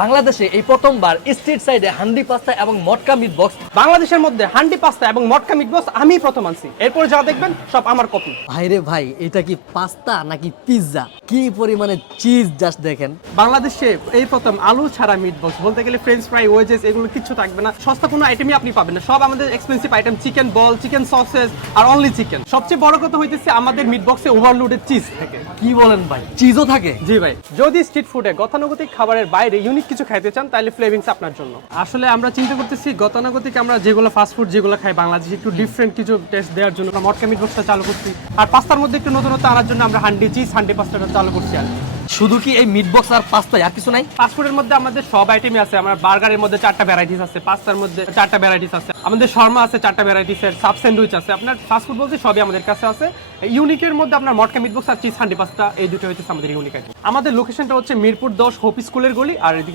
বাংলাদেশে এই প্রথমবার স্ট্রিট সাইডে হান্ডি পাস্তা এবং মটকা মিট বক্স। বাংলাদেশের মধ্যে হান্ডি পাস্তা এবং মটকা মিট বক্স আমি প্রথম আনছি, এরপরে যা দেখবেন সব আমার কপি। ভাইরে ভাই, এটা কি পাস্তা নাকি পিৎজা? কি পরিমাণে চিজ জাস্ট দেখেন। বাংলাদেশে এই প্রথম আলু ছাড়া মিট বক্স, বলতে গেলে ফ্রেঞ্চ ফ্রাই, ওয়েজেস এগুলো কিছু থাকবে না, সস্তা কোনো আইটেমই আপনি পাবেন না, সব আমাদের expensive item, chicken ball, chicken sausage আর অনলি চিকেন। সবচেয়ে বড় কথা হইতেছে আমাদের মিট বক্সে ওভারলোডেড চিজ থাকে। কি বলেন ভাই, চিজও থাকে? জি ভাই, যদি স্ট্রিট ফুডে গতানুগতিক খাবারের বাইরে ইউনিক কিছু খাইতে চান তাহলে ফ্লেভিংস আপনার জন্য। আসলে আমরা চিন্তা করতেছি গতানুগতিক আমরা যেগুলো ফাস্ট ফুড যেগুলো খাই বাংলাদেশে একটু ডিফারেন্ট কিছু টেস্ট দেওয়ার জন্য আমরা মটকা মিট বক্সটা চালু করছি, আর পাস্তার মধ্যে একটু নতুনত্ব আনার জন্য আমরা হান্ডি চিজ হান্ডি পাস্তাটা চালু করছি। আর শুধু কি এই মিট বক্স আর পাস্তাই, আর কিছু নাই? ফাস্টফুডের মধ্যে আমাদের সব আইটেমই আছে। আমার বার্গারের মধ্যে 4টা ভ্যারাইটিস আছে, পাস্তার মধ্যে 4টা ভ্যারাইটিস আছে, আমাদের শর্মা আছে 4টা ভ্যারাইটিসের, সাব স্যান্ডউইচ আছে। আপনার ফাস্টফুড বলতে সবই আমাদের কাছে আছে। ইউনিকের মধ্যে আপনার মটকা মিট বক্স আর চিজ হান্ডি পাস্তা, এই দুটো হচ্ছে আমাদের ইউনিক আইটেম। আমাদের লোকেশনটা হচ্ছে মিরপুর 10 হোপ স্কুলের গলি, আর এদিকে